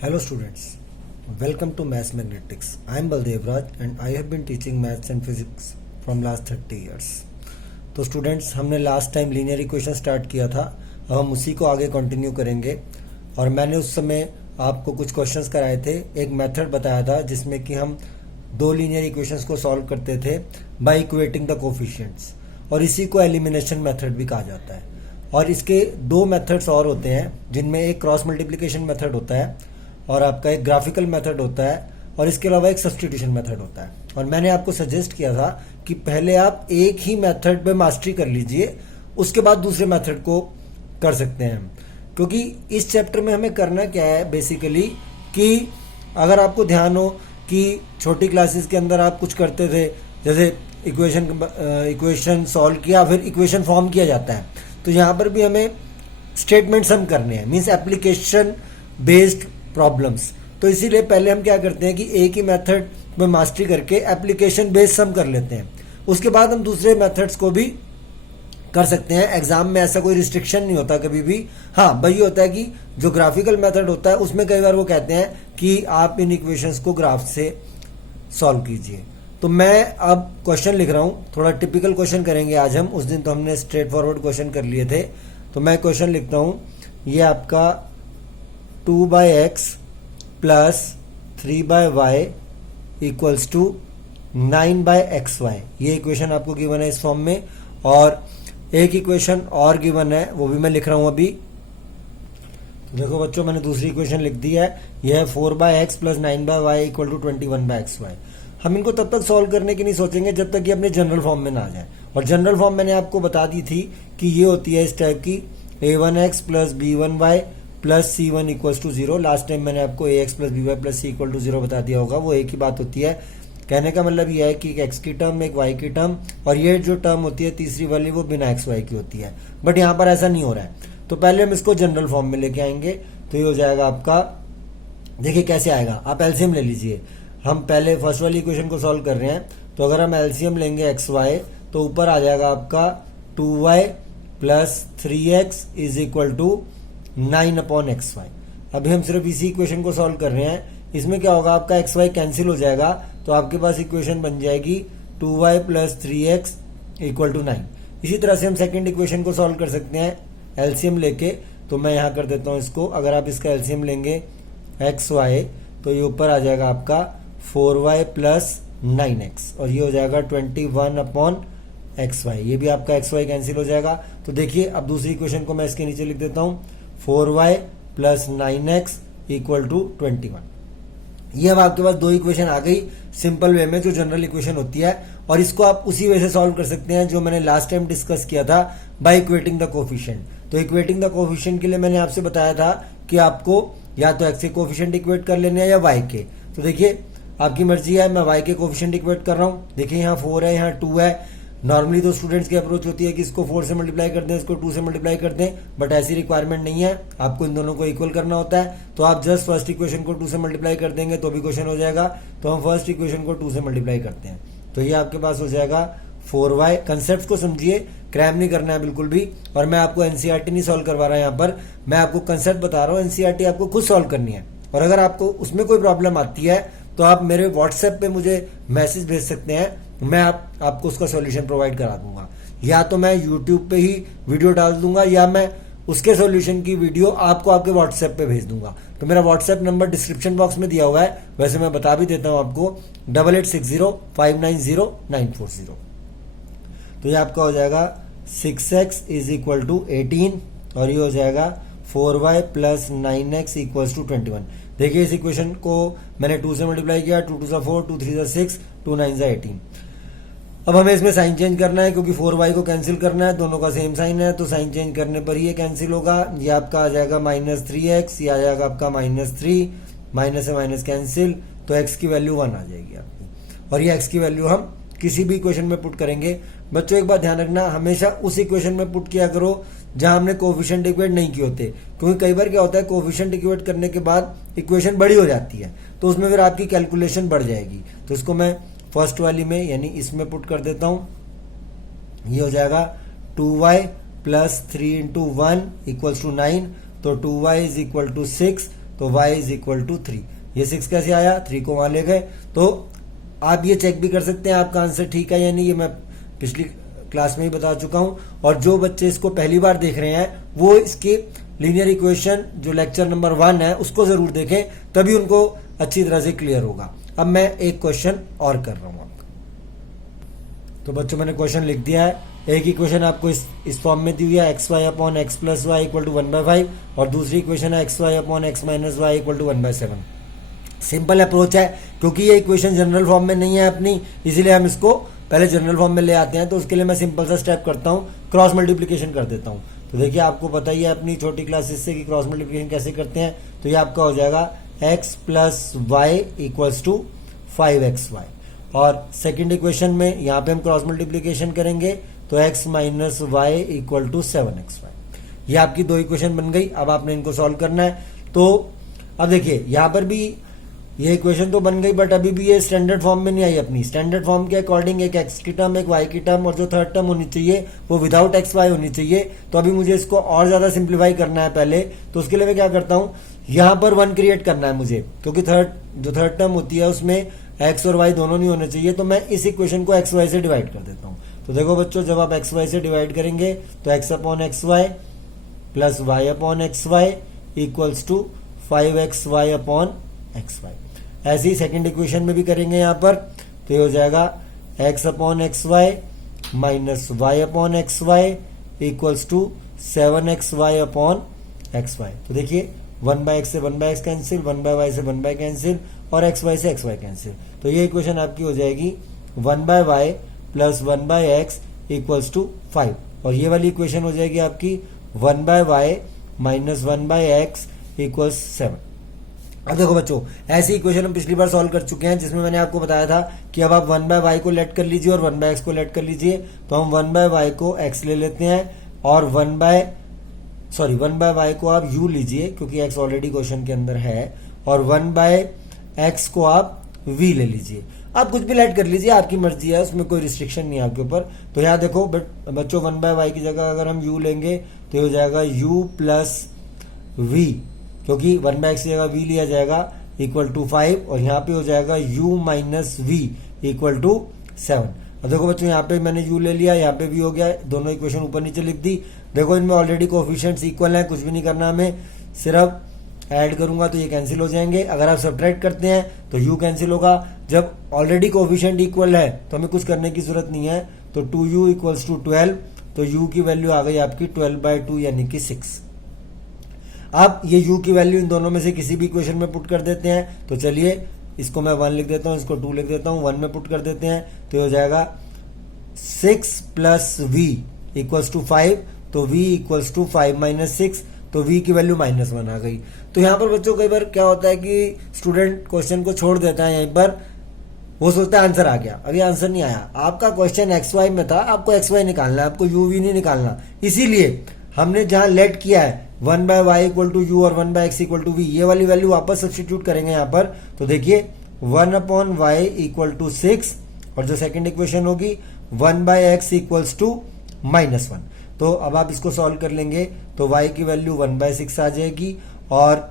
Hello students, welcome to Maths Magnetics. I am Baldev Raj and I have been teaching maths and physics from last 30 years. तो students, हमने last time linear equation start किया था, अब हम उसी को आगे कंटिन्यू करेंगे। और मैंने उस समय आपको कुछ क्वेश्चंस कराए थे, एक मेथड बताया था जिसमें कि हम दो लीनियर इक्वेशंस को सॉल्व करते थे बाय इक्वेटिंग द कोफिशिएंट्स, और इसी को एलिमिनेशन मेथड भी कहा जाता है। और इसके दो मेथड्स और होते हैं, जिनमें एक क्रॉस मल्टीप्लिकेशन मेथड होता है और आपका एक ग्राफिकल मेथड होता है, और इसके अलावा एक सब्स्टिट्यूशन मेथड होता है। और मैंने आपको सजेस्ट किया था कि पहले आप एक ही मेथड पे मास्टरी कर लीजिए, उसके बाद दूसरे मेथड को कर सकते हैं हम। क्योंकि इस चैप्टर में हमें करना क्या है बेसिकली, कि अगर आपको ध्यान हो कि छोटी क्लासेस के अंदर आप कुछ करते थे, जैसे इक्वेशन सॉल्व किया, फिर इक्वेशन फॉर्म किया जाता है, तो यहाँ पर भी हमें स्टेटमेंट्स हम करने हैं, मीन्स एप्लीकेशन बेस्ड प्रॉब्लम्स। तो इसीलिए पहले हम क्या करते हैं कि एक ही मेथड में मास्टरी करके एप्लीकेशन बेस्ड सम कर लेते हैं, उसके बाद हम दूसरे मेथड्स को भी कर सकते हैं। एग्जाम में ऐसा कोई रिस्ट्रिक्शन नहीं होता कभी भी। हाँ, वही होता है कि जो ग्राफिकल मेथड होता है उसमें कई बार वो कहते हैं कि आप इन इक्वेशंस को ग्राफ से सॉल्व कीजिए। तो मैं अब क्वेश्चन लिख रहा हूँ, थोड़ा टिपिकल क्वेश्चन करेंगे आज हम। उस दिन तो हमने स्ट्रेट फॉरवर्ड क्वेश्चन कर लिए थे। तो मैं क्वेश्चन लिखता हूँ, ये आपका 2/x plus 3/y equals to 9/xy, ये इक्वेशन आपको गिवन है इस फॉर्म में। और एक इक्वेशन और गिवन है, वो भी मैं लिख रहा हूं अभी। तो देखो बच्चों, मैंने दूसरी इक्वेशन लिख दी है, यह है 4/x plus 9/y equal to 21/xy। हम इनको तब तक सॉल्व करने की नहीं सोचेंगे जब तक ये अपने जनरल फॉर्म में ना आ जाए। और जनरल फॉर्म मैंने आपको बता दी थी कि ये होती है इस टाइप की, a1x plus b1y plus c1 equals to 0। Last time मैंने आपको ax plus by plus c equal to 0 बता दिया होगा, वो एक ही बात होती है। कहने का मतलब यह है कि एक x की टर्म, एक y की टर्म, और ये जो टर्म होती है तीसरी वाली, वो बिना x y की होती है। बट यहाँ पर ऐसा नहीं हो रहा है, तो पहले हम इसको जनरल फॉर्म में लेके आएंगे। तो ये हो जाएगा आपका, देखिए कैसे आएगा, आप एलसीएम ले लीजिए। हम पहले फर्स्ट वाली इक्वेशन को सॉल्व कर रहे हैं, तो अगर हम एलसीएम लेंगे एक्स वाई, तो ऊपर आ जाएगा आपका 2y plus 3x is equal to 9/xy। अभी हम सिर्फ इसी इक्वेशन को सॉल्व कर रहे हैं, इसमें क्या होगा, आपका एक्स वाई कैंसिल हो जाएगा, तो आपके पास इक्वेशन बन जाएगी 2y plus 3x equal to 9। इसी तरह से हम सेकंड इक्वेशन को सॉल्व कर सकते हैं एलसीएम लेके। तो मैं यहाँ कर देता हूँ इसको, अगर आप इसका एलसीएम लेंगे एक्स वाई, तो ये ऊपर आ जाएगा आपका 4y प्लस 9x, और ये हो जाएगा 21/xy। ये भी आपका xy कैंसिल हो जाएगा। तो देखिए, अब दूसरी इक्वेशन को मैं इसके नीचे लिख देता हूँ, 4y plus 9x equal to 21। ये अब आपके पास दो इक्वेशन आ गई सिंपल वे में, जो जनरल इक्वेशन होती है। और इसको आप उसी वे से सॉल्व कर सकते हैं जो मैंने लास्ट टाइम डिस्कस किया था, बाय इक्वेटिंग द कोफिशिएंट। तो इक्वेटिंग द कोफिशिएंट के लिए मैंने आपसे बताया था कि आपको या तो x के कोफिशिएंट इक्वेट कर लेने हैं या y के। तो देखिए, आपकी मर्जी है, मैं y के कोफिशिएंट इक्वेट कर रहा हूं। देखिए, यहाँ 4 है, यहाँ 2 है। नॉर्मली तो स्टूडेंट्स की अप्रोच होती है कि इसको 4 से मल्टीप्लाई कर दें, इसको 2 से मल्टीप्लाई कर दें, बट ऐसी रिक्वायरमेंट नहीं है, आपको इन दोनों को इक्वल करना होता है। तो आप जस्ट फर्स्ट इक्वेशन को 2 से मल्टीप्लाई कर देंगे तो भी क्वेश्चन हो जाएगा। तो हम फर्स्ट इक्वेशन को 2 से मल्टीप्लाई करते हैं, तो ये आपके पास हो जाएगा 4y। कंसेप्ट को समझिए, क्रैम नहीं करना है बिल्कुल भी। और मैं आपको एनसीईआरटी नहीं सॉल्व करवा रहा यहाँ पर, मैं आपको कंसेप्ट बता रहा हूँ। एनसीईआरटी आपको खुद सॉल्व करनी है, और अगर आपको उसमें कोई प्रॉब्लम आती है तो आप मेरे व्हाट्सएप पे मुझे मैसेज भेज सकते हैं, मैं आपको उसका सॉल्यूशन प्रोवाइड करा दूंगा। या तो मैं यूट्यूब पे ही वीडियो डाल दूंगा, या मैं उसके सॉल्यूशन की वीडियो आपको आपके व्हाट्सएप पे भेज दूंगा। तो मेरा व्हाट्सएप नंबर डिस्क्रिप्शन बॉक्स में दिया हुआ है, वैसे मैं बता भी देता हूं आपको, 8860590940। तो ये आपका हो जाएगा 6x इज इक्वल टू 18, और ये हो जाएगा 4y plus 9x equals to 21। देखिए, इस इक्वेशन को मैंने 2 से मल्टीप्लाई किया, 2 2 4, 2 3 6, 2 9 18। अब हमें इसमें साइन चेंज करना है, क्योंकि 4y को कैंसिल करना है, दोनों का सेम साइन है, तो साइन चेंज करने पर ये कैंसिल होगा। ये आपका आ जाएगा -3x, ये आ जाएगा आपका -3, माइनस से माइनस कैंसिल, तो x की वैल्यू 1 आ जाएगी आपकी। और ये x की वैल्यू हम किसी भी इक्वेशन में पुट करेंगे। बच्चों, एक बात ध्यान रखना, हमेशा उस इक्वेशन में पुट किया करो जहां हमने कोफिशिएंट इक्वेट नहीं किए होते, क्योंकि कई बार क्या होता है, कोफिशिएंट इक्वेट करने के बाद इक्वेशन बड़ी हो जाती है, तो उसमें फिर आपकी कैलकुलेशन बढ़ जाएगी। तो इसको मैं फर्स्ट वाली में, यानी इसमें पुट कर देता हूं। ये हो जाएगा 2y plus 3 into 1 equals to 9, तो 2y इज इक्वल टू 6, तो y इज इक्वल टू 3। ये 6 कैसे आया, 3 को वहां ले गए। तो आप ये चेक भी कर सकते हैं आपका आंसर ठीक है या नहीं, ये मैं पिछली क्लास में ही बता चुका हूं। और जो बच्चे इसको पहली बार देख रहे हैं वो इसके लीनियर इक्वेशन जो लेक्चर नंबर 1 है उसको जरूर देखें, तभी उनको अच्छी तरह से क्लियर होगा। अब मैं एक क्वेश्चन और कर रहा हूं आपका। तो बच्चों मैंने क्वेश्चन लिख दिया है। एक इक्वेशन आपको इस फॉर्म में दी हुई है, x y upon x plus y equal to 1/5, और दूसरी इक्वेशन है x y upon x minus y equal to 1/7। Simple approach है, क्योंकि ये इक्वेशन जनरल फॉर्म में नहीं है अपनी, इसीलिए हम इसको पहले जनरल फॉर्म में ले आते हैं। तो उसके लिए मैं सिंपल सा स्टेप करता हूँ, क्रॉस मल्टीप्लीकेशन कर देता हूँ। तो देखिए आपको पता ही है अपनी छोटी क्लासेस से कि क्रॉस मल्टीप्लीकेशन कैसे करते हैं। तो ये आपका हो जाएगा x plus y equals to 5xy, और सेकेंड इक्वेशन में यहाँ पे हम क्रॉस मल्टीप्लीकेशन करेंगे तो x minus y equal to 7xy। ये आपकी दो इक्वेशन बन गई। अब आपने इनको सॉल्व करना है। तो अब देखिए यहाँ पर भी ये इक्वेशन तो बन गई, बट अभी भी ये स्टैंडर्ड फॉर्म में नहीं आई अपनी। स्टैंडर्ड फॉर्म के अकॉर्डिंग एक x की टर्म, एक y की टर्म, और जो थर्ड टर्म होनी चाहिए वो विदाउट एक्स वाई होनी चाहिए। तो अभी मुझे इसको और ज्यादा सिंप्लीफाई करना है पहले। तो उसके लिए मैं क्या करता हूँ, यहाँ पर 1 क्रिएट करना है मुझे, क्योंकि जो थर्ड टर्म होती है उसमें x और y दोनों नहीं होने चाहिए। तो मैं इस इक्वेशन को एक्स वाई से डिवाइड कर देता हूँ। तो देखो बच्चों, जब आप एक्स वाई से डिवाइड करेंगे तो x upon x y plus y upon x y equals to 5xy upon x y. ऐसे ही सेकेंड इक्वेशन में भी करेंगे यहाँ पर। तो ये हो जाएगा x upon x y minus y upon x y equals to 7xy upon x y. तो देखिए 1/x से 1/x कैंसिल, 1/y से 1/y कैंसिल, और xy से xy कैंसिल। तो ये इक्वेशन आपकी हो जाएगी 1/y plus 1/x equals to 5, और ये वाली इक्वेशन हो जाएगी आपकी 1/y माइनस 1/x इक्वल्स 7। अब देखो बच्चों, ऐसी इक्वेशन हम पिछली बार सॉल्व कर चुके हैं, जिसमें मैंने आपको बताया था कि अब आप 1/y को लेट कर लीजिए और 1/x को लेट कर लीजिए। तो हम 1/y को x ले लेते हैं, और 1/y को आप u लीजिए, क्योंकि x ऑलरेडी क्वेश्चन के अंदर है, और 1/x को आप v ले लीजिए। आप कुछ भी लेट कर लीजिए, आपकी मर्जी है, उसमें कोई रिस्ट्रिक्शन नहीं है आपके ऊपर। तो यहाँ देखो बच्चों, 1/y की जगह अगर हम u लेंगे तो हो जाएगा u प्लस v, क्योंकि 1/x की जगह v लिया जाएगा इक्वल टू 5, और यहाँ पे हो जाएगा u minus v equal to 7। अब देखो बच्चों, यहाँ पे मैंने u ले लिया, यहाँ पे v हो गया, दोनों इक्वेशन ऊपर नीचे लिख दी। देखो इनमें ऑलरेडी कोएफिशिएंट्स इक्वल है, कुछ भी नहीं करना हमें, सिर्फ ऐड करूंगा तो ये कैंसिल हो जाएंगे। अगर आप सब्ट्रैक्ट करते हैं तो u कैंसिल होगा। जब ऑलरेडी कोएफिशिएंट इक्वल है तो हमें कुछ करने की जरूरत नहीं है। तो 2u इक्वल्स टू 12, तो u की वैल्यू आ गई आपकी 12/2 यानी कि 6। अब ये u की वैल्यू इन दोनों में से किसी भी इक्वेशन में पुट कर देते हैं। तो चलिए इसको मैं 1 लिख देता हूँ, इसको 2 लिख देता हूँ, 1 में पुट कर देते हैं। तो हो जाएगा 6 प्लस v इक्वल्स टू 5, तो v इक्वल्स टू 5 माइनस 6, तो v की वैल्यू -1 आ गई। तो यहाँ पर बच्चों कई बार क्या होता है कि स्टूडेंट क्वेश्चन को छोड़ देता है, यहीं पर वो सोचता है आंसर आ गया, अभी आंसर नहीं आया। आपका क्वेश्चन एक्स वाई में था, आपको एक्स वाई निकालना है, आपको यू वी नहीं निकालना। इसीलिए हमने जहां लेट किया है 1/y इक्वल टू यू और 1/x इक्वल टू वी, ये वाली वैल्यू वापस सब्स्टिट्यूट करेंगे यहाँ पर। तो देखिए 1/y इक्वल टू 6, और जो सेकेंड इक्वेशन होगी 1/x इक्वल्स टू -1। तो अब आप इसको सॉल्व कर लेंगे तो y की वैल्यू 1/6 आ जाएगी, और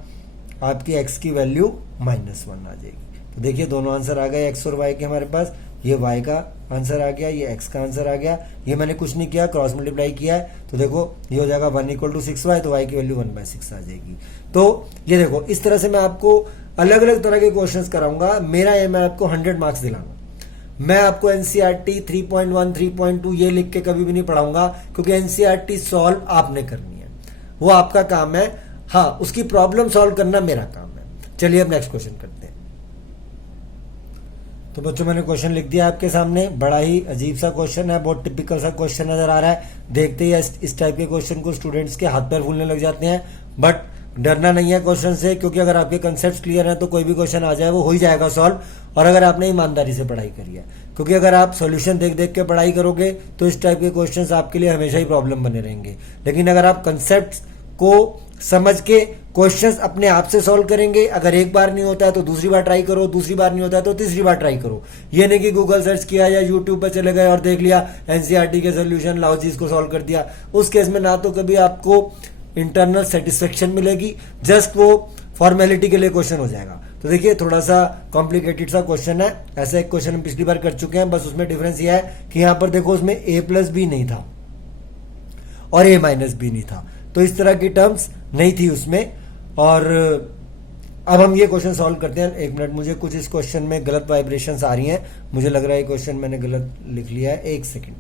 आपकी x की वैल्यू -1 आ जाएगी। तो देखिए दोनों आंसर आ गए, x और y के हमारे पास। ये y का आंसर आ गया, ये x का आंसर आ गया। ये मैंने कुछ नहीं किया, क्रॉस मल्टीप्लाई किया है। तो देखो ये हो जाएगा 1 इक्वल टू 6y, तो y की वैल्यू 1/6 आ जाएगी। तो ये देखो, इस तरह से मैं आपको अलग अलग तरह के क्वेश्चंस कराऊंगा। मेरा एम है आपको 100 मार्क्स दिलाऊंगा। मैं आपको एनसीईआरटी 3.1 3.2 ये लिख के कभी भी नहीं पढ़ाऊंगा, क्योंकि एनसीईआरटी सॉल्व आपने करनी है, वो आपका काम है। हाँ, उसकी प्रॉब्लम सॉल्व करना मेरा काम है। चलिए अब नेक्स्ट क्वेश्चन करते हैं। तो बच्चों मैंने क्वेश्चन लिख दिया आपके सामने। बड़ा ही अजीब सा क्वेश्चन है, बहुत टिपिकल सा क्वेश्चन नजर आ रहा है। देखते ही इस टाइप के क्वेश्चन को स्टूडेंट्स के हाथ पैर फूलने लग जाते हैं, बट डरना नहीं है क्वेश्चन से, क्योंकि अगर आपके कंसेप्ट क्लियर हैं तो कोई भी क्वेश्चन आ जाए वो हो ही जाएगा सॉल्व। और अगर आपने ईमानदारी से पढ़ाई करी है, क्योंकि अगर आप सॉल्यूशन देख देख के पढ़ाई करोगे तो इस टाइप के क्वेश्चंस आपके लिए हमेशा ही प्रॉब्लम बने रहेंगे। लेकिन अगर आप कंसेप्ट को समझ के क्वेश्चंस अपने आप से सॉल्व करेंगे, अगर एक बार नहीं होता है तो दूसरी बार ट्राई करो, दूसरी बार नहीं होता है तो तीसरी बार ट्राई करो। ये नहीं कि गूगल सर्च किया या यूट्यूब पर चले गए और देख लिया एनसीईआरटी के सोल्यूशन, लाओ जी इसको सॉल्व कर दिया। उस केस में ना तो कभी आपको इंटरनल सेटिस्फेक्शन मिलेगी, जस्ट वो फॉर्मेलिटी के लिए क्वेश्चन हो जाएगा। तो देखिए थोड़ा सा कॉम्प्लिकेटेड सा क्वेश्चन है, ऐसा एक क्वेश्चन हम पिछली बार कर चुके हैं, बस उसमें डिफरेंस यह है कि यहां पर देखो उसमें a प्लस बी नहीं था और a माइनस बी नहीं था, तो इस तरह की टर्म्स नहीं थी उसमें। और अब हम ये क्वेश्चन सॉल्व करते हैं। एक मिनट, मुझे कुछ इस क्वेश्चन में गलत वाइब्रेशंस आ रही हैं, मुझे लग रहा है ये क्वेश्चन मैंने गलत लिख लिया है, एक सेकेंड।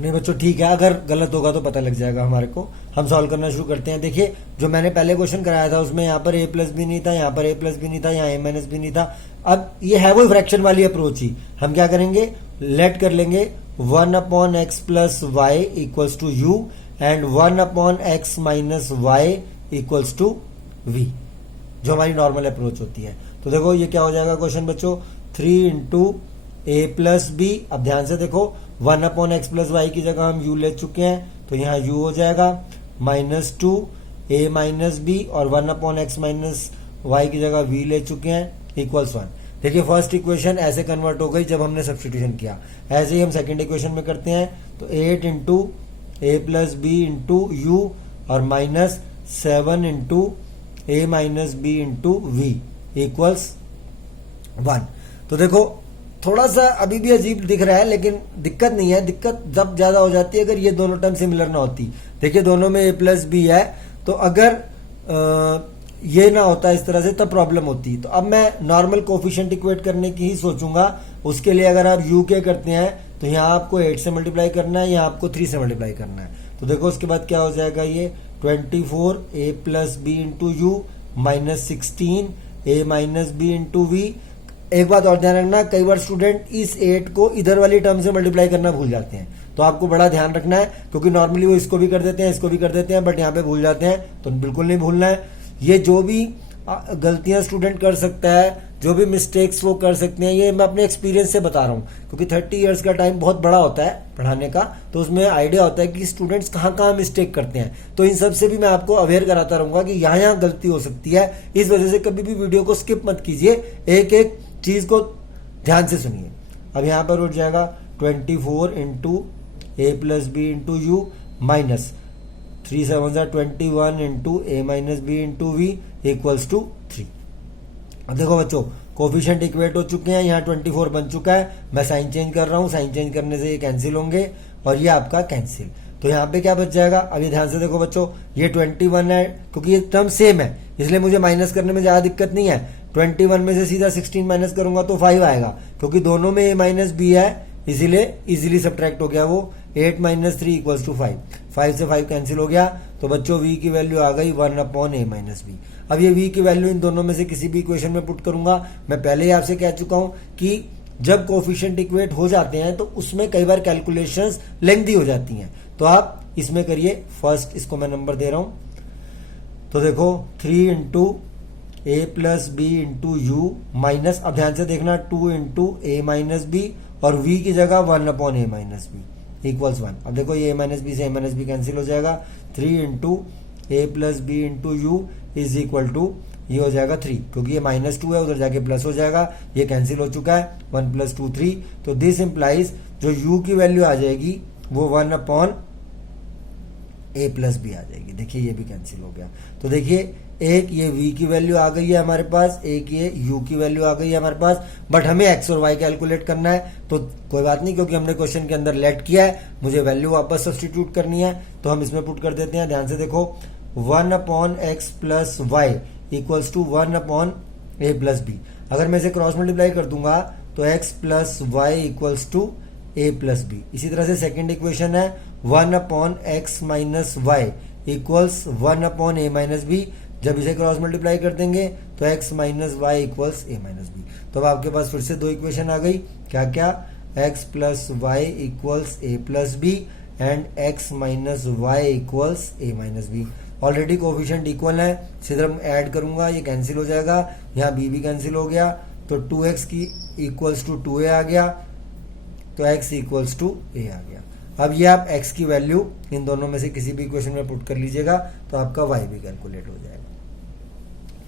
नहीं बच्चों ठीक है, अगर गलत होगा तो पता लग जाएगा हमारे को। हम सॉल्व करना शुरू करते हैं। देखिए जो मैंने पहले क्वेश्चन कराया था उसमें यहाँ पर a प्लस बी नहीं था, यहाँ पर a प्लस बी नहीं था, यहाँ a माइनस बी नहीं था। अब ये है वो फ्रैक्शन वाली अप्रोच ही, हम क्या करेंगे, लेट कर लेंगे 1 upon x plus y equals to u and 1 upon x minus y equals to v, जो हमारी नॉर्मल अप्रोच होती है। तो देखो ये क्या हो जाएगा क्वेश्चन बच्चों, 3 इंटू ए प्लस बी। अब ध्यान से देखो 1 अपॉन एक्स प्लस वाई की जगह हम u ले चुके हैं, तो यहाँ u हो जाएगा माइनस 2 ए माइनस बी, और 1 अपॉन एक्स माइनस वाई की जगह v ले चुके हैं इक्वल्स 1। देखिए फर्स्ट इक्वेशन ऐसे कन्वर्ट हो गई जब हमने सब्स्टिट्यूशन किया। ऐसे ही हम सेकेंड इक्वेशन में करते हैं, तो 8 into a plus b into u और minus 7 into a minus b into v equals 1। तो देखो थोड़ा सा अभी भी अजीब दिख रहा है, लेकिन दिक्कत नहीं है, दिक्कत जब ज्यादा हो जाती है अगर ये दोनों टर्म सिमिलर ना होती। देखिए दोनों में a प्लस बी है, तो अगर ये ना होता इस तरह से तब प्रॉब्लम होती। तो अब मैं नॉर्मल कोफिशिएंट इक्वेट करने की ही सोचूंगा। उसके लिए अगर आप u के करते हैं तो यहाँ आपको 8 से मल्टीप्लाई करना है, यहाँ आपको 3 से मल्टीप्लाई करना है। तो देखो उसके बाद क्या हो जाएगा, ये 24 a plus b into u minus 16 a minus b into v. एक बात और ध्यान रखना, कई बार स्टूडेंट इस 8 को इधर वाली टर्म से मल्टीप्लाई करना भूल जाते हैं, तो आपको बड़ा ध्यान रखना है, क्योंकि नॉर्मली वो इसको भी कर देते हैं, इसको भी कर देते हैं, बट यहाँ पे भूल जाते हैं, तो बिल्कुल नहीं भूलना है। ये जो भी गलतियां स्टूडेंट कर सकता है, जो भी मिस्टेक्स वो कर सकते हैं, ये मैं अपने एक्सपीरियंस से बता रहा हूँ, क्योंकि 30 ईयर्स का टाइम बहुत बड़ा होता है पढ़ाने का, तो उसमें आइडिया होता है कि स्टूडेंट्स कहाँ कहाँ मिस्टेक करते हैं। तो इन सब से भी मैं आपको अवेयर कराता रहूंगा कि यहाँ यहाँ गलती हो सकती है। इस वजह से कभी भी वीडियो को स्किप मत कीजिए, एक एक चीज को ध्यान से सुनिए। अब यहाँ पर उठ जाएगा 24 into a plus b into u minus 3 7 21 into a minus b into v equals to 3। अब देखो बच्चों कोफिशिएंट इक्वेट हो चुके हैं, यहाँ 24 बन चुका है, मैं साइन चेंज कर रहा हूँ, साइन चेंज करने से ये कैंसिल होंगे और ये आपका कैंसिल। तो यहाँ पे क्या बच जाएगा, अब ये ध्यान से देखो बच्चों, ये 21 है, क्योंकि ये टर्म सेम है इसलिए मुझे माइनस करने में ज्यादा दिक्कत नहीं है। 21 में से सीधा 16 माइनस करूंगा तो 5 आएगा, क्योंकि दोनों में a माइनस बी है, इसीलिए इजीली सब्ट्रैक्ट हो गया वो। 8 माइनस 3 इक्वल्स टू 5, 5 से 5 कैंसिल हो गया। तो बच्चों v की वैल्यू आ गई 1 अपॉन a माइनस बी। अब ये v की वैल्यू इन दोनों में से किसी भी इक्वेशन में पुट करूंगा। मैं पहले ही आपसे कह चुका हूं कि जब कोफिशिएंट इक्वेट हो जाते हैं तो उसमें कई बार कैलकुलेशंस लेंथी हो जाती हैं, तो आप इसमें करिए। फर्स्ट इसको मैं नंबर दे रहा हूं, तो देखो 3 into a plus b into u minus, अब ध्यान से देखना 2 इंटू ए माइनस बी और v की जगह 1 upon a minus b equals 1। अब देखो ये a माइनस बी से a माइनस बी कैंसिल हो जाएगा। 3 into a plus b into u is equal to, ये हो जाएगा 3, क्योंकि ये -2 है, उधर जाके प्लस हो जाएगा, ये कैंसिल हो चुका है। 1 + 2 3, तो दिस इंप्लाइज जो u की वैल्यू आ जाएगी वो 1 अपॉन a प्लस बी आ जाएगी। देखिए ये भी कैंसिल हो गया। तो देखिए एक ये v की वैल्यू आ गई है हमारे पास, एक ये u की वैल्यू आ गई है हमारे पास, बट हमें x और y कैलकुलेट करना है। तो कोई बात नहीं, क्योंकि हमने क्वेश्चन के अंदर लेट किया है, मुझे वैल्यू वापस सब्स्टिट्यूट करनी है, तो हम इसमें पुट कर देते हैं। ध्यान से देखो 1 upon x plus y equals to 1 upon a plus b. अगर मैं इसे क्रॉस मल्टीप्लाई कर दूंगा तो x plus y equals to a plus b. इसी तरह से सेकेंड इक्वेशन है 1 upon x minus y equals 1 upon a minus b. जब इसे क्रॉस मल्टीप्लाई कर देंगे तो x minus y equals a minus b. तो अब आपके पास फिर से दो इक्वेशन आ गई, क्या क्या, x plus y equals a plus b and x minus y equals a minus b. Already coefficient equal है, सीधा ऐड करूंगा, ये कैंसिल हो जाएगा, यहाँ b भी कैंसिल हो गया, तो 2x की इक्वल्स टू 2a आ गया, तो x इक्वल्स टू a आ गया। अब ये आप x की वैल्यू इन दोनों में से किसी भी इक्वेशन में पुट कर लीजिएगा, तो आपका y भी कैलकुलेट हो जाएगा।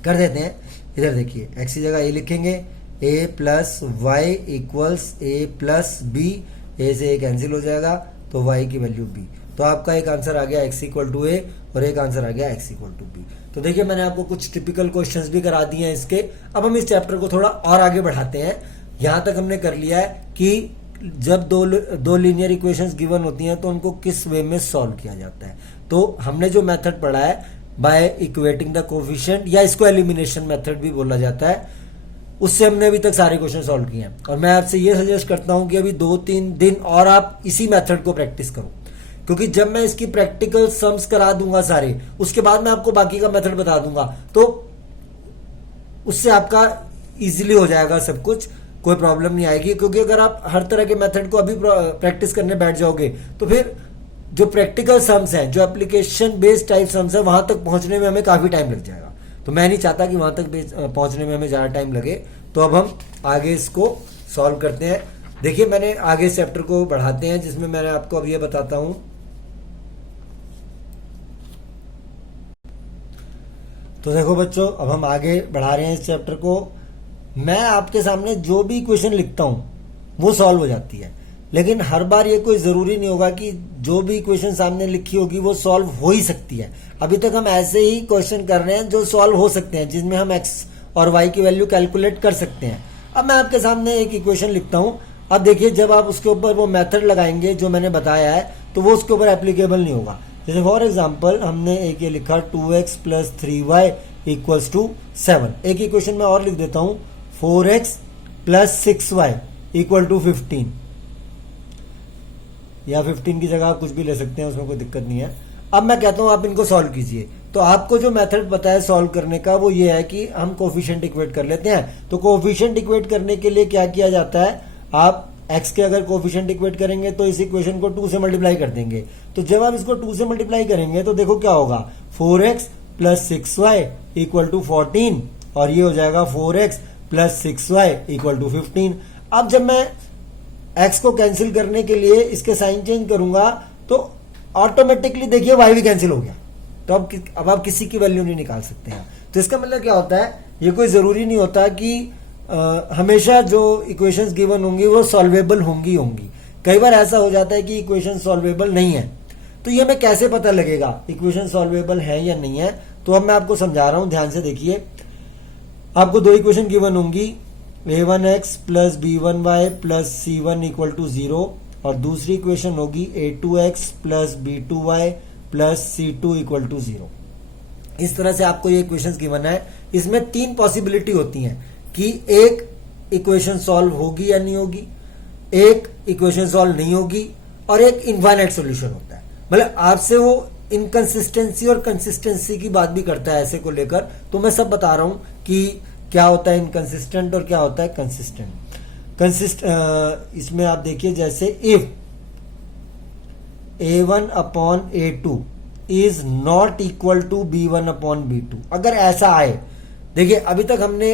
कर देते हैं, इधर देखिए x की जगह a लिखेंगे, a plus y equals a plus b, a से a कैंसिल हो जाएगा, तो y की वैल्यू b। तो आपका एक आंसर आ गया x इक्वल टू ए और एक आंसर आ गया x इक्वल टू बी। तो देखिए मैंने आपको कुछ टिपिकल क्वेश्चंस भी करा दिए हैं इसके। अब हम इस चैप्टर को थोड़ा और आगे बढ़ाते हैं। यहां तक हमने कर लिया है कि जब दो लीनियर इक्वेशंस गिवन होती हैं तो उनको किस वे में सॉल्व किया जाता है। तो हमने जो मेथड पढ़ा है बाय इक्वेटिंग द कोफिशिएंट, या इसको एलिमिनेशन मेथड भी बोला जाता है, उससे हमने अभी तक सारे क्वेश्चन सॉल्व किए हैं। और मैं आपसे ये सजेस्ट करता हूं कि अभी 2-3 दिन और आप इसी मेथड को प्रैक्टिस करो, क्योंकि जब मैं इसकी प्रैक्टिकल सम्स करा दूंगा सारे, उसके बाद मैं आपको बाकी का मेथड बता दूंगा, तो उससे आपका इजीली हो जाएगा सब कुछ, कोई प्रॉब्लम नहीं आएगी। क्योंकि अगर आप हर तरह के मेथड को अभी प्रैक्टिस करने बैठ जाओगे तो फिर जो प्रैक्टिकल सम्स हैं, जो एप्लीकेशन बेस्ड टाइप सम्स है, वहां तक पहुंचने में हमें काफी टाइम लग जाएगा। तो मैं नहीं चाहता कि वहां तक पहुंचने में हमें ज्यादा टाइम लगे। तो अब हम आगे इसको सॉल्व करते हैं। देखिए मैंने आगे चैप्टर को बढ़ाते हैं, जिसमें मैंने आपको अब ये बताता हूं। तो देखो बच्चों, अब हम आगे बढ़ा रहे हैं इस चैप्टर को। मैं आपके सामने जो भी इक्वेशन लिखता हूं वो सॉल्व हो जाती है, लेकिन हर बार ये कोई जरूरी नहीं होगा कि जो भी इक्वेशन सामने लिखी होगी वो सॉल्व हो ही सकती है। अभी तक हम ऐसे ही क्वेश्चन कर रहे हैं जो सॉल्व हो सकते हैं, जिसमें हम x और y की वैल्यू कैलकुलेट कर सकते हैं। अब मैं आपके सामने एक इक्वेशन लिखता हूं। अब देखिए, जब आप उसके ऊपर वो मेथड लगाएंगे जो मैंने बताया है, तो वो उसके ऊपर एप्लीकेबल नहीं होगा। जैसे फॉर एग्जाम्पल हमने एक ये लिखा 2x + 3y = 7। एक इक्वेशन में और लिख देता हूं 4x + 6y = 15, या 15 की जगह आप कुछ भी ले सकते हैं, उसमें कोई दिक्कत नहीं है। अब मैं कहता हूं आप इनको सॉल्व कीजिए। तो आपको जो मेथड पता है सॉल्व करने का, वो ये है कि हम कोफिशिएंट इक्वेट कर लेते हैं। तो कोफिशिएंट इक्वेट करने के लिए क्या किया जाता है, आप x के अगर कोफिशिएंट इक्वेट करेंगे तो इस इक्वेशन को 2 से मल्टीप्लाई कर देंगे। तो जब आप इसको 2 से मल्टीप्लाई करेंगे तो देखो क्या होगा, 4x + 6y = 14, और ये हो जाएगा 4x + 6y = 15। अब जब मैं x को कैंसिल करने के लिए इसके साइन चेंज करूंगा तो ऑटोमेटिकली देखिए y भी कैंसिल हो गया। तो अब आप किसी की वैल्यू नहीं निकाल सकते हैं। तो इसका मतलब क्या होता है, ये कोई जरूरी नहीं होता कि हमेशा जो इक्वेशंस गिवन होंगी वो सॉल्वेबल होंगी। कई बार ऐसा हो जाता है कि इक्वेशन सॉल्वेबल नहीं है। तो ये हमें कैसे पता लगेगा इक्वेशन सॉल्वेबल है या नहीं है। तो अब मैं आपको समझा रहा हूं, ध्यान से देखिए। आपको 2 इक्वेशन गिवन होंगी, a1x + b1y + c1 = 0, और दूसरी इक्वेशन होगी a2x + b2y + c2 = 0। इस तरह से आपको ये इक्वेशंस गिवन है। इसमें 3 पॉसिबिलिटी होती हैं कि एक इक्वेशन सॉल्व होगी या नहीं होगी, एक इक्वेशन सॉल्व नहीं होगी, और एक इनफाइनाइट सॉल्यूशन होता है। मतलब आपसे वो इनकंसिस्टेंसी और कंसिस्टेंसी की बात भी करता है ऐसे को लेकर। तो मैं सब बता रहा हूं कि क्या होता है इनकंसिस्टेंट और क्या होता है कंसिस्टेंट। इसमें आप देखिए, जैसे if a1/a2 is not equal to b1/b2, अगर ऐसा आए। देखिए अभी तक हमने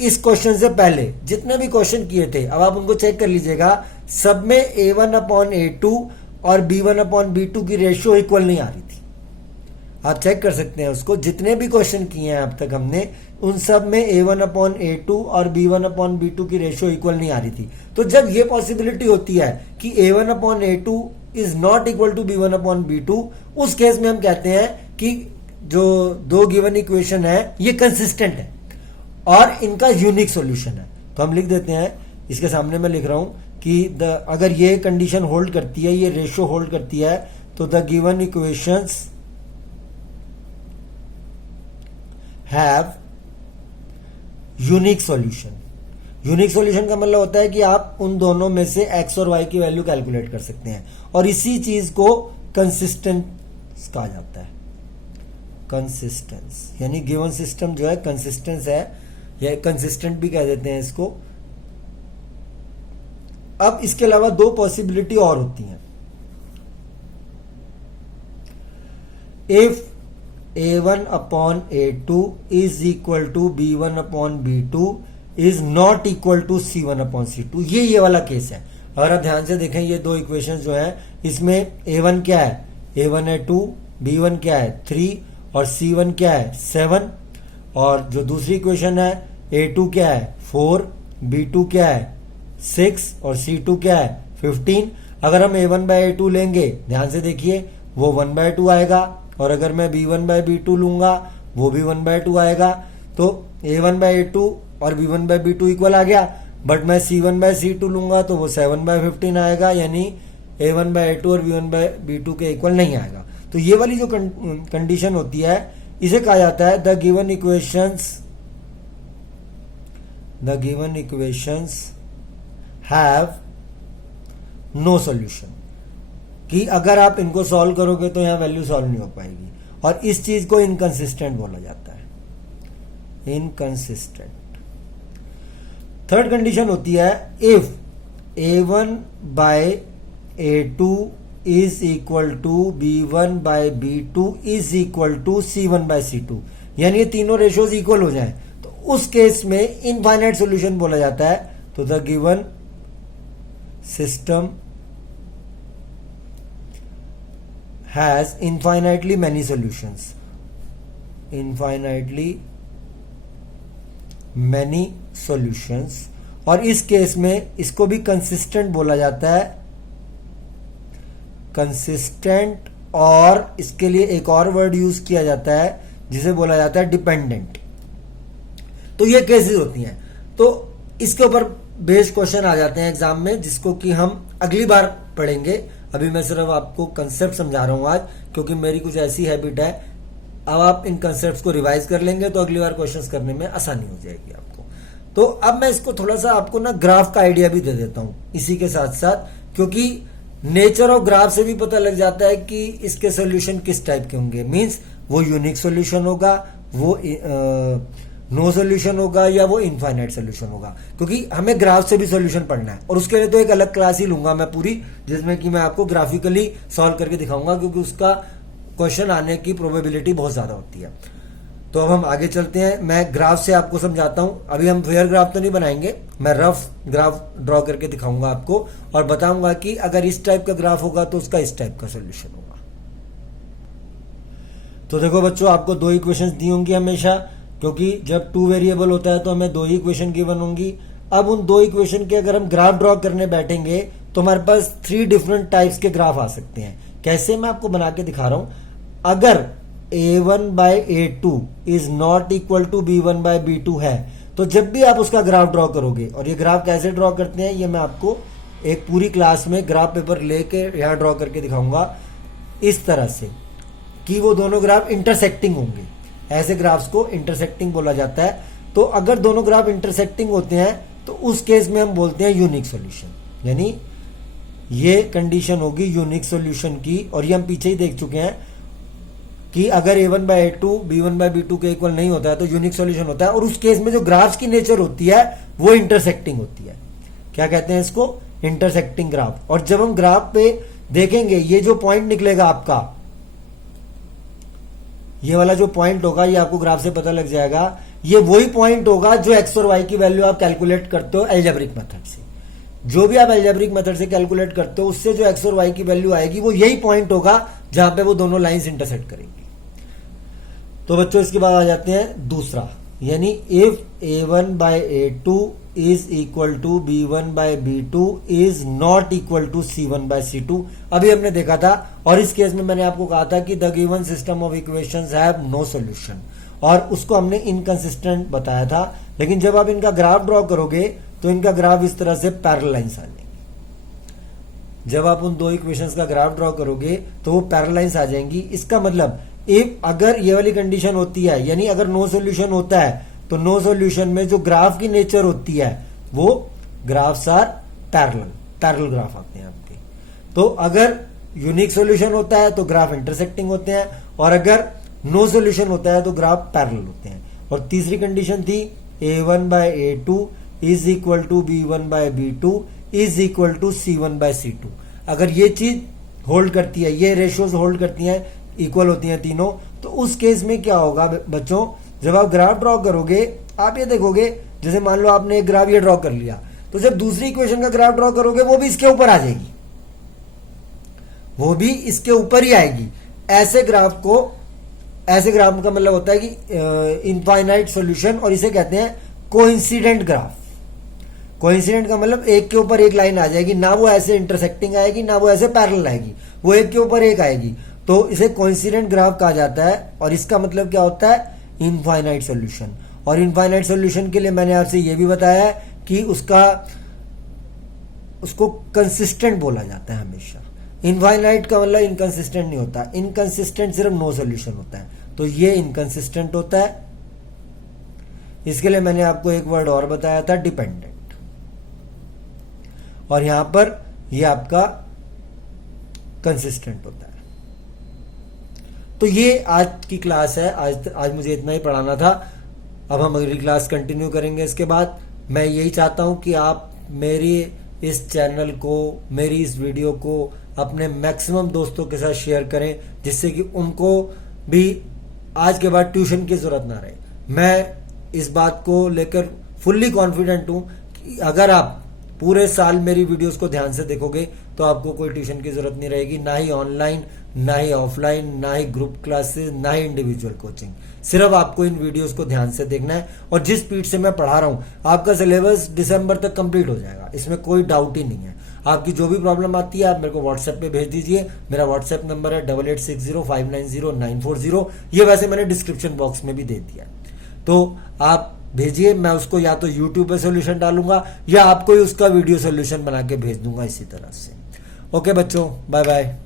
इस क्वेश्चन से पहले जितने भी क्वेश्चन किए थे, अब आप उनको चेक कर लीजिएगा, सब में a1/a2 और b1/b2 की रेशियो इक्वल नहीं आ रही थी। आप चेक कर सकते हैं उसको, जितने भी क्वेश्चन किए हैं अब तक हमने, उन सब में a1/a2 और b1/b2 की रेशियो इक्वल नहीं आ रही थी। तो जब ये पॉसिबिलिटी होती है कि a1/a2 is not equal to b1/b2, उस केस में हम कहते हैं कि जो 2 गिवन इक्वेशन है ये कंसिस्टेंट है और इनका यूनिक सॉल्यूशन है। तो हम लिख देते हैं, इसके सामने मैं लिख रहा हूं कि अगर ये कंडीशन होल्ड करती है, ये रेशियो होल्ड करती है, तो the given equations have unique solution. Unique solution का मतलब होता है कि आप उन दोनों में से x और y की वैल्यू कैलकुलेट कर सकते हैं, और इसी चीज को कंसिस्टेंस कहा जाता है। कंसिस्टेंस यानी गिवन सिस्टम जो है कंसिस्टेंस है, या कंसिस्टेंट भी कह देते हैं इसको। अब इसके अलावा 2 पॉसिबिलिटी और होती हैं। If a1/a2 is equal to b1/b2 is not equal to c1/c2, ये वाला केस है। और अब ध्यान से देखें, ये 2 इक्वेशन जो है, इसमें a1 क्या है, a1 है 2, b1 क्या है 3, और c1 क्या है 7, और जो दूसरी इक्वेशन है a2 क्या है 4, b2 क्या है 6, और c2 क्या है 15। अगर हम a1/a2 लेंगे, ध्यान से देखिए, वो 1/2 आएगा, और अगर मैं b1/b2 लूंगा वो भी 1/2 आएगा। तो a1/a2 और b1/b2 इक्वल आ गया, बट मैं c1/c2 लूंगा तो वो 7/15 आएगा, यानी a1/a2 और b1/b2 के इक्वल नहीं आएगा। तो ये वाली जो कंडीशन होती है इसे कहा जाता है the given equations have no solution, कि अगर आप इनको सॉल्व करोगे तो यहां वैल्यू सॉल्व नहीं हो पाएगी, और इस चीज को इनकंसिस्टेंट बोला जाता है, इनकंसिस्टेंट। थर्ड कंडीशन होती है if a1/a2 is equal to b1/b2 is equal to c1/c2, यानी ये तीनों रेशियोज इक्वल हो जाएं, तो उस केस में इनफाइनाइट सॉल्यूशन बोला जाता है। तो the given system has infinitely many solutions, और इस केस में इसको भी कंसिस्टेंट बोला जाता है, कंसिस्टेंट, और इसके लिए एक और वर्ड यूज किया जाता है जिसे बोला जाता है डिपेंडेंट। तो ये केसेस होती हैं। तो इसके ऊपर बेस्ड क्वेश्चन आ जाते हैं एग्जाम में, जिसको कि हम अगली बार पढ़ेंगे। अभी मैं सिर्फ आपको कंसेप्ट समझा रहा हूं आज, क्योंकि मेरी कुछ ऐसी हैबिट है। अब आप इन कंसेप्ट्स को रिवाइज कर लेंगे तो अगली बार क्वेश्चंस करने में आसानी हो जाएगी आपको। तो अब मैं इसको थोड़ा सा आपको ना ग्राफ का आइडिया भी दे देता हूं इसी के साथ साथ, क्योंकि नेचर ऑफ ग्राफ से भी पता लग जाता है कि इसके सोल्यूशन किस टाइप के होंगे। मींस वो यूनिक सोल्यूशन होगा, वो नो सोल्यूशन होगा, या वो इनफाइनाइट सोल्यूशन होगा, क्योंकि हमें ग्राफ से भी सोल्यूशन पढ़ना है। और उसके लिए तो एक अलग क्लास ही लूंगा मैं पूरी, जिसमें कि मैं आपको ग्राफिकली सॉल्व करके दिखाऊंगा, क्योंकि उसका क्वेश्चन आने की प्रोबेबिलिटी बहुत ज्यादा होती है। तो अब हम आगे चलते हैं, मैं ग्राफ से आपको समझाता हूं। अभी हम फेयर ग्राफ तो नहीं बनाएंगे, मैं रफ ग्राफ ड्रॉ करके दिखाऊंगा आपको, और बताऊंगा कि अगर इस टाइप का ग्राफ होगा तो उसका इस टाइप का सोल्यूशन होगा। तो देखो बच्चों, आपको दो इक्वेशंस दी होंगी हमेशा, क्योंकि जब 2 वेरिएबल होता है तो हमें दो ही इक्वेशन गिवन होंगी। अब उन दो इक्वेशन के अगर हम ग्राफ ड्रॉ करने बैठेंगे तो हमारे पास 3 डिफरेंट टाइप्स के ग्राफ आ सकते हैं। कैसे, मैं आपको बना के दिखा रहा हूं। अगर a1/a2 is not equal to b1/b2 है, तो जब भी आप उसका ग्राफ ड्रॉ करोगे, और ये ग्राफ कैसे ड्रॉ करते हैं ये मैं आपको एक पूरी क्लास में ग्राफ पेपर लेके यहां ड्रॉ करके दिखाऊंगा, इस तरह से कि वो दोनों ग्राफ इंटरसेक्टिंग होंगे। ऐसे ग्राफ्स को इंटरसेक्टिंग बोला जाता है। तो अगर दोनों ग्राफ इंटरसेक्टिंग होते हैं तो उस केस में हम बोलते हैं यूनिक सॉल्यूशन, यानी ये कंडीशन होगी यूनिक सॉल्यूशन की। और ये हम पीछे ही देख चुके हैं कि अगर a1/a2 b1/b2 के इक्वल नहीं होता है तो यूनिक सॉल्यूशन होता है, और उस केस में जो ग्राफ्स की नेचर होती है वो इंटरसेक्टिंग होती है। क्या कहते हैं इसको? Intersecting graph. और जब हम ग्राफ पे देखेंगे, ये जो पॉइंट निकलेगा आपका, ये वाला जो पॉइंट होगा, ये आपको ग्राफ से पता लग जाएगा, ये वही पॉइंट होगा जो एक्स और वाई की वैल्यू आप कैलकुलेट करते हो एल्जेब्रिक मेथड से। जो भी आप एल्जेब्रिक मेथड से कैलकुलेट करते हो, उससे जो एक्स और वाई की वैल्यू आएगी वो यही पॉइंट होगा जहां पे वो दोनों लाइंस इंटरसेक्ट करेंगी। तो बच्चों, इसके बाद आ जाते हैं दूसरा, यानी if a1/a2 is equal to b1/b2 is not equal to c1/c2। अभी हमने देखा था, और इस केस में मैंने आपको कहा था कि the given system of equations have no solution, और उसको हमने इनकंसिस्टेंट बताया था। लेकिन जब आप इनका ग्राफ ड्रॉ करोगे तो इनका ग्राफ इस तरह से पैरेलल लाइंस आ जाएंगी। जब आप उन दो इक्वेशंस का ग्राफ ड्रॉ करोगे तो वो पैरेलल लाइंस आ जाएंगी। इसका मतलब इफ अगर ये वाली कंडीशन होती है, यानी अगर नो सॉल्यूशन होता है, तो नो सॉल्यूशन में जो ग्राफ की नेचर होती है वो ग्राफ्स आर पैरेलल ग्राफ आते हैं आपके। तो अगर यूनिक सॉल्यूशन होता है तो ग्राफ इंटरसेक्टिंग होते हैं, और अगर नो सॉल्यूशन होता है तो ग्राफ पैरेलल होते हैं। और तीसरी कंडीशन थी a1/a2 is equal to b1/b2 is equal to c1/c2। अगर ये चीज होल्ड करती है, ये रेशियोज होल्ड करती हैं, इक्वल होती हैं तीनों, तो उस केस में क्या होगा बच्चों, जब आप ग्राफ ड्रॉ करोगे आप ये देखोगे, जैसे मान लो आपने एक ग्राफ ये ड्रॉ कर लिया, तो जब दूसरी इक्वेशन का ग्राफ ड्रॉ करोगे वो भी इसके ऊपर आ जाएगी, वो भी इसके ऊपर ही आएगी। ऐसे ग्राफ का मतलब होता है कि इनफाइनाइट सॉल्यूशन, और इसे कहते हैं कोइंसिडेंट ग्राफ। कोइंसिडेंट का मतलब एक के ऊपर एक लाइन आ जाएगी, ना वो ऐसे इंटरसेक्टिंग आएगी ना वो ऐसे पैरेलल आएगी, वो एक के ऊपर एक आएगी, तो इसे कोइंसिडेंट ग्राफ कहा जाता है। और इसका मतलब क्या होता है, इनफाइनाइट सॉल्यूशन। और इनफाइनाइट सॉल्यूशन के लिए मैंने आपसे ये भी बताया है कि उसको कंसिस्टेंट बोला जाता है हमेशा। इनफाइनाइट का मतलब इनकंसिस्टेंट नहीं होता, इनकंसिस्टेंट सिर्फ नो सॉल्यूशन होता है, तो ये इनकंसिस्टेंट होता है। इसके लिए मैंने आपको एक वर्ड और बताया था, डिपेंडेंट। और यहां पर ये आपका कंसिस्टेंट होता है। तो ये आज की क्लास है, आज मुझे इतना ही पढ़ाना था। अब हम अगली क्लास कंटिन्यू करेंगे। इसके बाद मैं यही चाहता हूं कि आप मेरी इस चैनल को, मेरी इस वीडियो को अपने मैक्सिमम दोस्तों के साथ शेयर करें, जिससे कि उनको भी आज के बाद ट्यूशन की जरूरत ना रहे। मैं इस बात को लेकर फुल्ली कॉन्फिडेंट हूं कि अगर आप पूरे साल मेरी वीडियोस को ध्यान से देखोगे तो आपको कोई ट्यूशन की जरूरत नहीं रहेगी, ना ही ऑनलाइन, ना ही ऑफलाइन, ना ही ग्रुप क्लासेस, ना ही इंडिविजुअल कोचिंग। सिर्फ आपको इन वीडियोस को ध्यान से देखना है, और जिस स्पीड से मैं पढ़ा रहा हूं आपका सिलेबस दिसंबर तक कंप्लीट हो जाएगा, इसमें कोई डाउट ही नहीं है। आपकी जो भी प्रॉब्लम आती है आप मेरे को व्हाट्सएप पे भेज दीजिए। मेरा व्हाट्सएप नंबर है 8860590940। ये वैसे मैंने डिस्क्रिप्शन बॉक्स में भी दे दिया, तो आप भेजिए। मैं उसको या तो यूट्यूब पे सोल्यूशन डालूंगा या आपको ही उसका वीडियो सोल्यूशन बना के भेज दूंगा इसी तरह से। ओके बच्चों, बाय बाय।